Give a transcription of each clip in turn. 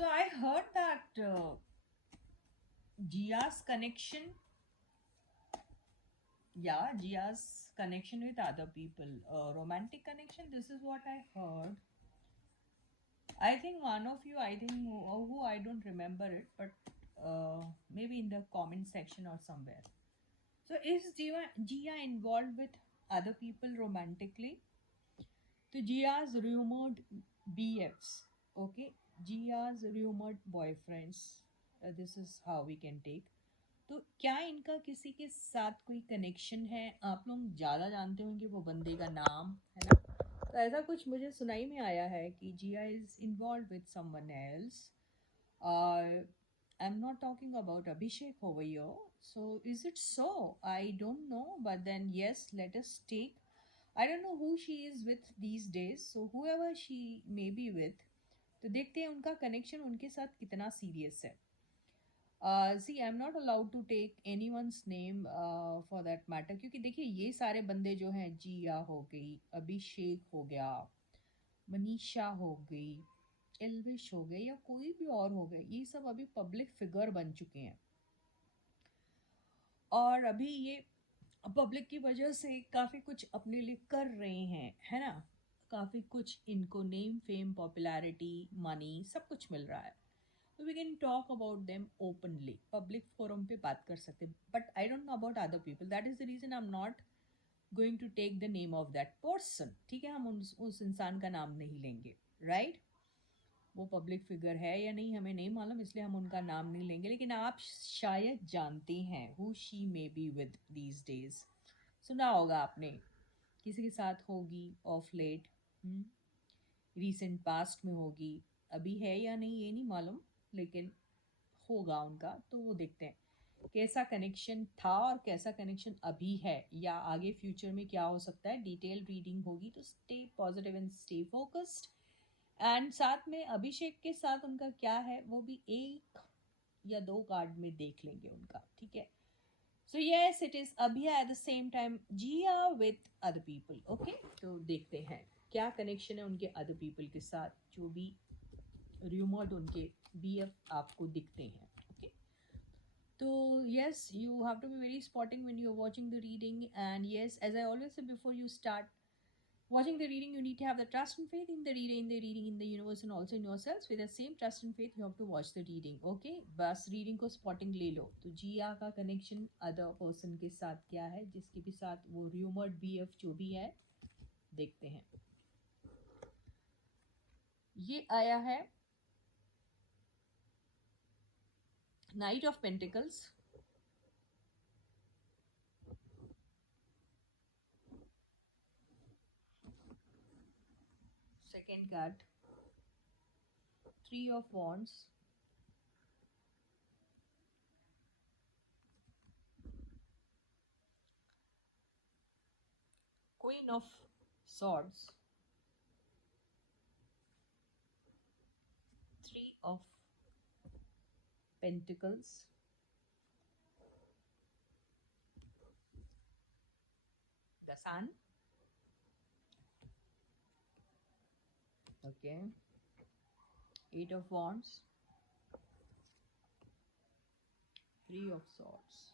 So I heard that Gia's connection, Gia's connection with other people, romantic connection. This is what I heard. I think one of you, I think who I don't remember it, but maybe in the comment section or somewhere. So is Gia involved with other people romantically? So Gia's rumored BFs, okay? Gia's rumored boyfriends. This is how we can take. तो क्या इनका किसी के साथ कोई connection है? आप लोग ज़्यादा जानते होंगे वो बंदे का नाम, है ना? तो ऐसा कुछ मुझे सुनाई में आया है कि Jiya is involved with someone else. I'm not talking about Abhishek over here. So is it so? I don't know, but then yes, let us take. I don't know who she is with these days. So whoever she may be with, तो देखते हैं उनका connection उनके साथ कितना serious है. See I am not allowed to take anyone's name for that matter, क्योंकि देखिए ये सारे बंदे जो हैं, जिया हो गई, अभिषेक हो गया, मनीषा हो गई, एल्विश हो गए, या कोई भी और हो गए, ये सब अभी पब्लिक फिगर बन चुके हैं. और अभी ये पब्लिक की वजह से काफ़ी कुछ अपने लिए कर रहे हैं, है ना? काफ़ी कुछ इनको नेम, फेम, पॉपुलैरिटी, मनी सब कुछ मिल रहा है. तो we can talk about them openly, public forum पे बात कर सकते हैं. But I don't know about other people. That is the reason I am not going to take the name of that person. ठीक है, हम उस इंसान का नाम नहीं लेंगे, राइट? वो पब्लिक फिगर है या नहीं हमें नहीं मालूम, इसलिए हम उनका नाम नहीं लेंगे. लेकिन आप शायद जानते हैं who she may be with these days. सुना होगा आपने, किसी के साथ होगी ऑफ लेट, रीसेंट पास्ट में होगी. अभी है या नहीं ये नहीं मालूम, लेकिन होगा उनका. तो वो देखते हैं कैसा कनेक्शन था और कैसा कनेक्शन अभी है, या आगे फ्यूचर में क्या हो सकता है. डिटेल रीडिंग होगी, तो stay positive and stay focused. And साथ में अभिषेक के साथ उनका क्या है वो भी एक या दो कार्ड में देख लेंगे उनका, ठीक है. So yes, it is Abhiya at the same time Jiya with other people. Okay, तो देखते हैं क्या कनेक्शन है उनके अदर पीपल के साथ, जो भी रूमर्ड उनके बीएफ आपको दिखते हैं. ओके, तो yes, you have to be very spotting when you're watching the reading. And yes, as I always say, before you start watching the reading, you need to have the trust and faith in the reading, in the universe, and also in yourselves. With the same trust and faith, you have to watch the reading. Okay, बस reading को spotting ले लो. तो जिया का connection other person के साथ क्या है, जिसके भी साथ वो rumored BF जो भी है, देखते हैं. ये आया है Knight of Pentacles, second card, Three of Wands, Queen of Swords, Three of Pentacles, the Sun, okay, Eight of Wands, Three of Swords.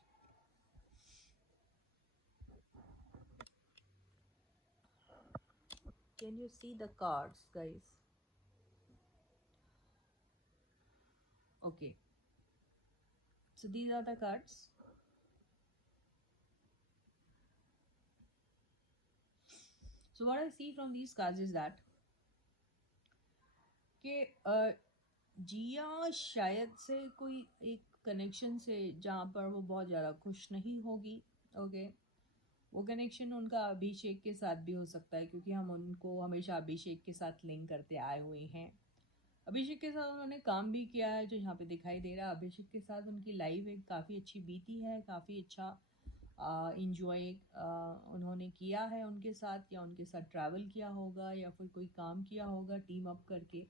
Can you see the cards, guys? Okay, so these are the cards. So what I see from these cards is that कि जिया शायद से कोई एक connection से जहाँ पर वो बहुत ज़्यादा खुश नहीं होगी. ओके, वो कनेक्शन उनका अभिषेक के साथ भी हो सकता है, क्योंकि हम उनको हमेशा अभिषेक के साथ लिंक करते आए हुए हैं. अभिषेक के साथ उन्होंने काम भी किया है, जो यहाँ पे दिखाई दे रहा है. अभिषेक के साथ उनकी लाइफ एक काफ़ी अच्छी बीती है, काफ़ी अच्छा इंजॉय उन्होंने किया है उनके साथ, या उनके साथ ट्रैवल किया होगा, या फिर कोई काम किया होगा टीम अप करके.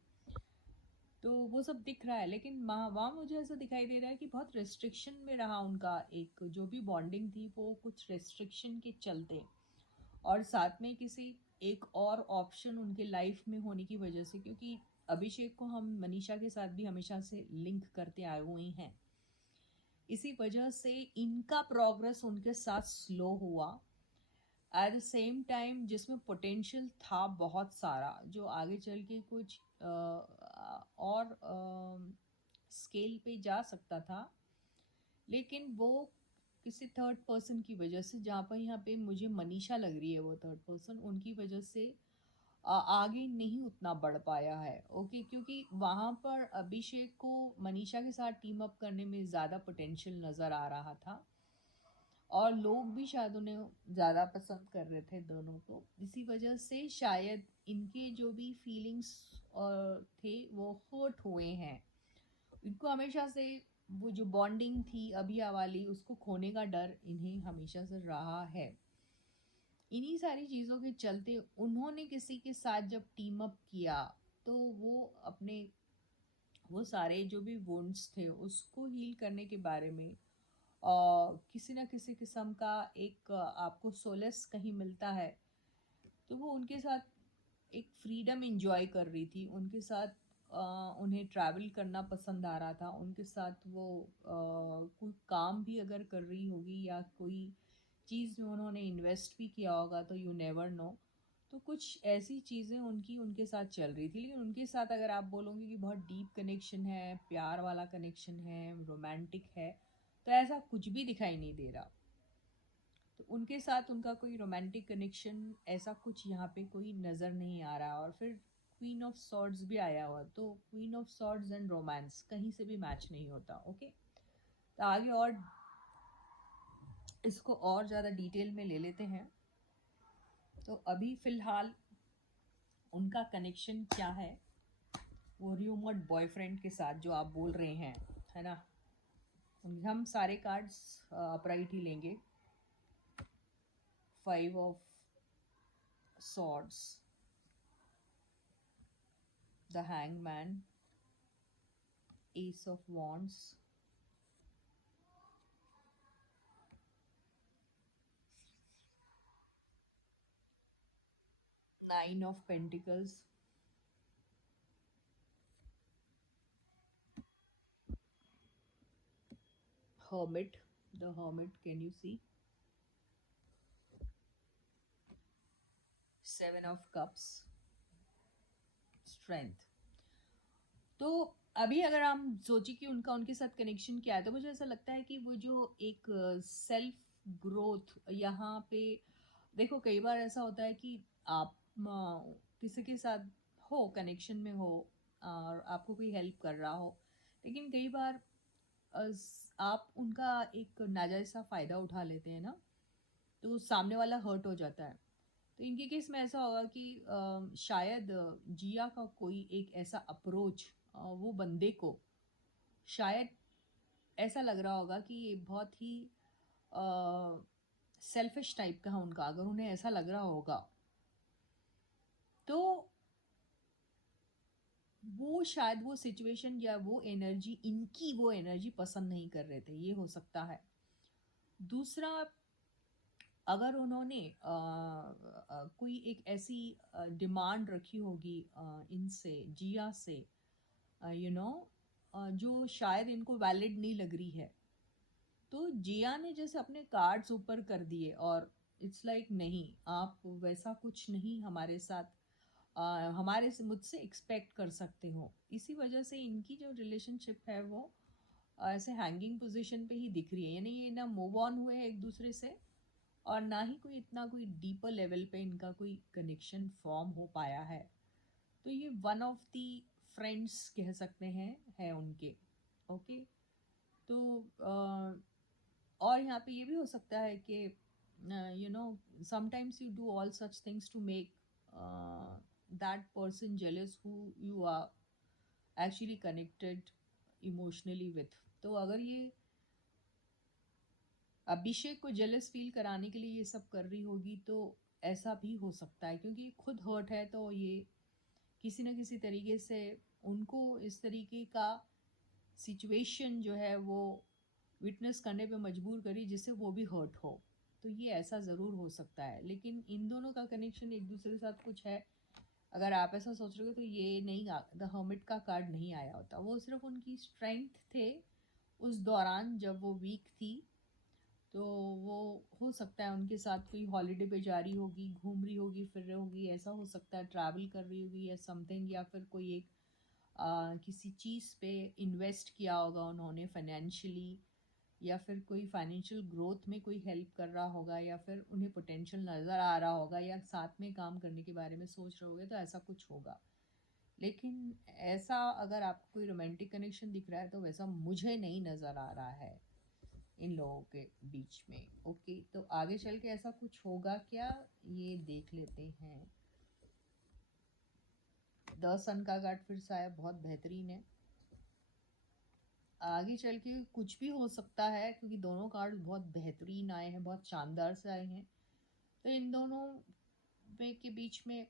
तो वो सब दिख रहा है. लेकिन वहाँ मुझे ऐसा दिखाई दे रहा है कि बहुत रेस्ट्रिक्शन में रहा उनका, एक जो भी बॉन्डिंग थी वो कुछ रेस्ट्रिक्शन के चलते, और साथ में किसी एक और ऑप्शन उनके लाइफ में होने की वजह से, क्योंकि अभिषेक को हम मनीषा के साथ भी हमेशा से लिंक करते आए हुए हैं, इसी वजह से इनका प्रोग्रेस उनके साथ स्लो हुआ। एट द सेम टाइम जिसमें पोटेंशियल था बहुत सारा, जो आगे चल के कुछ और स्केल पे जा सकता था, लेकिन वो किसी थर्ड पर्सन की वजह से, जहाँ पर यहाँ पे मुझे मनीषा लग रही है वो थर्ड पर्सन, उनकी वजह से आगे नहीं उतना बढ़ पाया है। ओके, क्योंकि वहाँ पर अभिषेक को मनीषा के साथ टीम अप करने में ज़्यादा पोटेंशियल नज़र आ रहा था, और लोग भी शायद उन्हें ज़्यादा पसंद कर रहे थे दोनों को। इसी वजह से शायद इनके जो भी फीलिंग्स थे वो हर्ट हुए हैं। इनको हमेशा से वो जो बॉन्डिंग थी अभिया वाली, उसको खोने का डर इन्हें हमेशा से रहा है। इन्हीं सारी चीज़ों के चलते उन्होंने किसी के साथ जब टीम अप किया, तो वो अपने वो सारे जो भी वुंड्स थे उसको हील करने के बारे में किसी ना किसी किस्म का एक आपको सोलेस कहीं मिलता है, तो वो उनके साथ एक फ्रीडम इंजॉय कर रही थी। उनके साथ उन्हें ट्रैवल करना पसंद आ रहा था। उनके साथ वो कोई काम भी अगर कर रही होगी या कोई चीज़ में उन्होंने इन्वेस्ट भी किया होगा, तो यू नेवर नो। तो कुछ ऐसी चीज़ें उनकी उनके साथ चल रही थी, लेकिन उनके साथ अगर आप बोलोगे कि बहुत डीप कनेक्शन है, प्यार वाला कनेक्शन है, रोमांटिक है, तो ऐसा कुछ भी दिखाई नहीं दे रहा। तो उनके साथ उनका कोई रोमांटिक कनेक्शन ऐसा कुछ यहाँ पे कोई नज़र नहीं आ रहा। और फिर क्वीन ऑफ सॉर्ड्स भी आया हुआ, तो queen of swords and romance कहीं से भी मैच नहीं होता। ओके, तो आगे और इसको और ज़्यादा डिटेल में ले लेते हैं। तो अभी फ़िलहाल उनका कनेक्शन क्या है, वो र्यूमर्ड बॉयफ्रेंड के साथ जो आप बोल रहे हैं, है ना। हम सारे कार्ड्स अपराइट ही लेंगे। 5 of swords, the hangman, ace of wands, 9 of pentacles, hermit, the hermit, can you see, 7 of cups, strength। तो अभी अगर हम सोचे कि उनका उनके साथ कनेक्शन क्या है, तो मुझे ऐसा लगता है कि वो जो एक सेल्फ ग्रोथ यहाँ पे, देखो कई बार ऐसा होता है कि आप किसी के साथ हो, कनेक्शन में हो, और आपको कोई हेल्प कर रहा हो, लेकिन कई बार आप उनका एक नाजायज़ सा फ़ायदा उठा लेते हैं ना, तो सामने वाला हर्ट हो जाता है। तो इनके केस में ऐसा होगा कि शायद जिया का कोई एक ऐसा अप्रोच वो बंदे को शायद ऐसा लग रहा होगा कि ये बहुत ही सेल्फिश टाइप का है उनका, अगर उन्हें ऐसा लग रहा होगा, तो वो शायद वो सिचुएशन या वो एनर्जी, इनकी वो एनर्जी पसंद नहीं कर रहे थे, ये हो सकता है। दूसरा, अगर उन्होंने कोई एक ऐसी डिमांड रखी होगी इनसे, जिया से, यू नो, जो शायद इनको वैलिड नहीं लग रही है, तो जिया ने जैसे अपने कार्ड्स ऊपर कर दिए और इट्स लाइक नहीं, आप वैसा कुछ नहीं हमारे साथ हमारे से मुझसे एक्सपेक्ट कर सकते हो। इसी वजह से इनकी जो रिलेशनशिप है वो ऐसे हैंगिंग पोजीशन पे ही दिख रही है, यानी ये ना मूव ऑन हुए एक दूसरे से, और ना ही कोई इतना कोई डीपर लेवल पे इनका कोई कनेक्शन फॉर्म हो पाया है। तो ये वन ऑफ दी फ्रेंड्स कह सकते हैं है उनके। ओके, तो और यहाँ पे ये भी हो सकता है कि you know, sometimes you do all such things to make that person jealous who you are actually connected emotionally with. तो अगर ये अभिषेक को जेलस फील कराने के लिए ये सब कर रही होगी, तो ऐसा भी हो सकता है, क्योंकि खुद हर्ट है, तो ये किसी न किसी तरीके से उनको इस तरीके का सिचुएशन जो है वो विटनेस करने पे मजबूर करी, जिससे वो भी हर्ट हो। तो ये ऐसा ज़रूर हो सकता है, लेकिन इन दोनों का कनेक्शन एक दूसरे के साथ कुछ है। अगर आप ऐसा सोच रहे हो तो ये नहीं, द हर्मिट का कार्ड नहीं आया होता। वो सिर्फ उनकी स्ट्रेंथ थे उस दौरान जब वो वीक थी। तो वो हो सकता है उनके साथ कोई हॉलीडे पे जा रही होगी, घूम रही होगी, फिर रही होगी, ऐसा हो सकता है, ट्रैवल कर रही होगी या समथिंग, या फिर कोई एक किसी चीज़ पे इन्वेस्ट किया होगा उन्होंने फाइनेंशियली, या फिर कोई फाइनेंशियल ग्रोथ में कोई हेल्प कर रहा होगा, या फिर उन्हें पोटेंशियल नज़र आ रहा होगा, या साथ में काम करने के बारे में सोच रहे होगे, तो ऐसा कुछ होगा। लेकिन ऐसा अगर आपको कोई रोमांटिक कनेक्शन दिख रहा है तो वैसा मुझे नहीं नज़र आ रहा है इन लोगों के बीच में। ओके, तो आगे चल के ऐसा कुछ होगा क्या, ये देख लेते हैं। द सन का कार्ड फिर से आया, बहुत बेहतरीन है। आगे चल के कुछ भी हो सकता है क्योंकि दोनों कार्ड बहुत बेहतरीन आए हैं, बहुत शानदार से आए हैं। तो इन दोनों के बीच में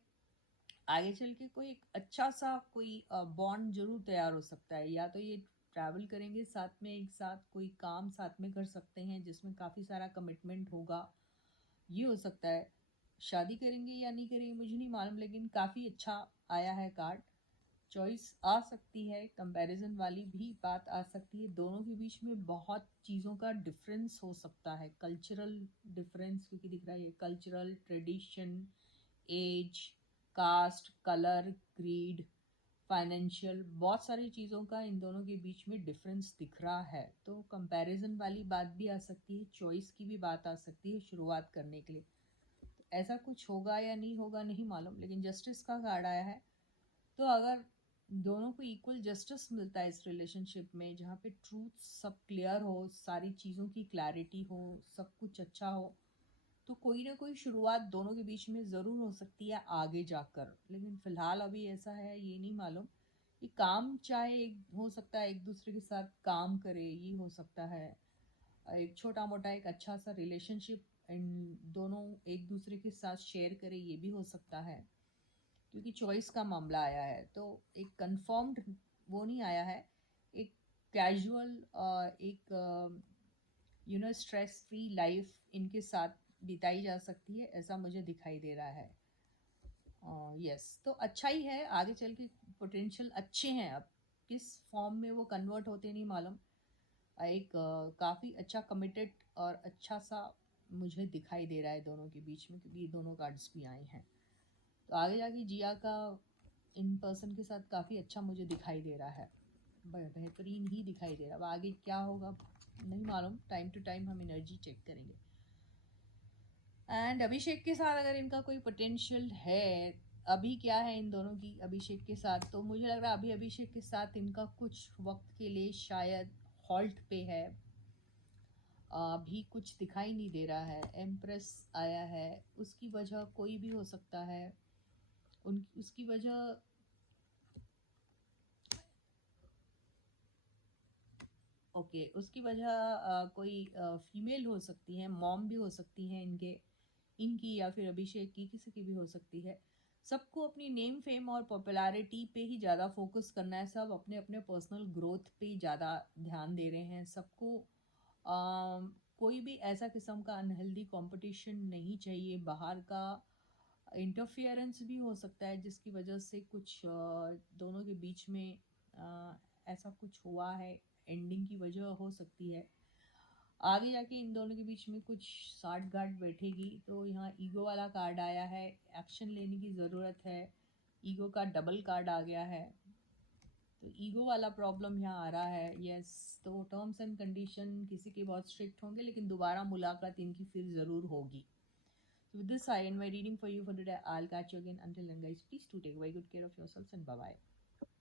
आगे चल के कोई एक अच्छा सा कोई बॉन्ड जरूर तैयार हो सकता है। या तो ये ट्रैवल करेंगे साथ में, एक साथ कोई काम साथ में कर सकते हैं जिसमें काफ़ी सारा कमिटमेंट होगा, ये हो सकता है। शादी करेंगे या नहीं करेंगे मुझे नहीं मालूम, लेकिन काफ़ी अच्छा आया है कार्ड। चॉइस आ सकती है, कंपैरिजन वाली भी बात आ सकती है। दोनों के बीच में बहुत चीज़ों का डिफरेंस हो सकता है, कल्चरल डिफरेंस, क्योंकि दिख रहा है cultural, tradition, age, caste, colour, creed, financial, बहुत सारी चीज़ों का इन दोनों के बीच में डिफरेंस दिख रहा है। तो कंपैरिजन वाली बात भी आ सकती है, चॉइस की भी बात आ सकती है शुरुआत करने के लिए। तो ऐसा कुछ होगा या नहीं होगा नहीं मालूम, लेकिन जस्टिस का कार्ड आया है। तो अगर दोनों को इक्वल जस्टिस मिलता है इस रिलेशनशिप में, जहाँ पे ट्रूथ सब क्लियर हो, सारी चीज़ों की क्लैरिटी हो, सब कुछ अच्छा हो, तो कोई ना कोई शुरुआत दोनों के बीच में ज़रूर हो सकती है आगे जाकर। लेकिन फ़िलहाल अभी ऐसा है ये नहीं मालूम कि काम चाहे एक हो सकता है, एक दूसरे के साथ काम करे, ये हो सकता है। एक छोटा मोटा एक अच्छा सा रिलेशनशिप इन दोनों एक दूसरे के साथ शेयर करे, ये भी हो सकता है। क्योंकि चॉइस का मामला आया है तो एक कंफर्म्ड वो नहीं आया है, एक कैजुअल, एक स्ट्रेस फ्री लाइफ इनके साथ बिताई जा सकती है, ऐसा मुझे दिखाई दे रहा है। यस, तो अच्छा ही है। आगे चल के पोटेंशियल अच्छे हैं, अब किस फॉर्म में वो कन्वर्ट होते नहीं मालूम। एक काफ़ी अच्छा कमिटेड और अच्छा सा मुझे दिखाई दे रहा है दोनों के बीच में, क्योंकि ये दोनों कार्ड्स भी आए हैं। तो आगे जाके जिया का इन पर्सन के साथ काफ़ी अच्छा मुझे दिखाई दे रहा है, बेहतरीन ही दिखाई दे रहा है। अब आगे क्या होगा नहीं मालूम, टाइम टू टाइम हम एनर्जी चेक करेंगे। एंड अभिषेक के साथ अगर इनका कोई पोटेंशियल है, अभी क्या है इन दोनों की अभिषेक के साथ, तो मुझे लग रहा है अभी अभिषेक के साथ इनका कुछ वक्त के लिए शायद हॉल्ट पे है। अभी कुछ दिखाई नहीं दे रहा है। एम्प्रेस आया है, उसकी वजह कोई भी हो सकता है। उसकी वजह उसकी वजह कोई फीमेल हो सकती है, मॉम भी हो सकती है इनकी या फिर अभिषेक की, किसी की भी हो सकती है। सबको अपनी नेम फेम और पॉपुलैरिटी पे ही ज़्यादा फोकस करना है, सब अपने अपने पर्सनल ग्रोथ पे ज़्यादा ध्यान दे रहे हैं। सबको कोई भी ऐसा किस्म का अनहेल्दी कंपटीशन नहीं चाहिए, बाहर का इंटरफियरेंस भी हो सकता है जिसकी वजह से कुछ दोनों के बीच में ऐसा कुछ हुआ है, एंडिंग की वजह हो सकती है। आगे जाके इन दोनों के बीच में कुछ साठ गांठ बैठेगी। तो यहाँ ईगो वाला कार्ड आया है, एक्शन लेने की ज़रूरत है। ईगो का डबल कार्ड आ गया है, तो ईगो वाला प्रॉब्लम यहाँ आ रहा है। यस, तो टर्म्स एंड कंडीशन किसी के बहुत स्ट्रिक्ट होंगे, लेकिन दोबारा मुलाकात इनकी फिर ज़रूर होगी। So with this, I end my reading for you for today. I'll catch you again. Until then, guys, please do take very good care of yourselves and bye bye.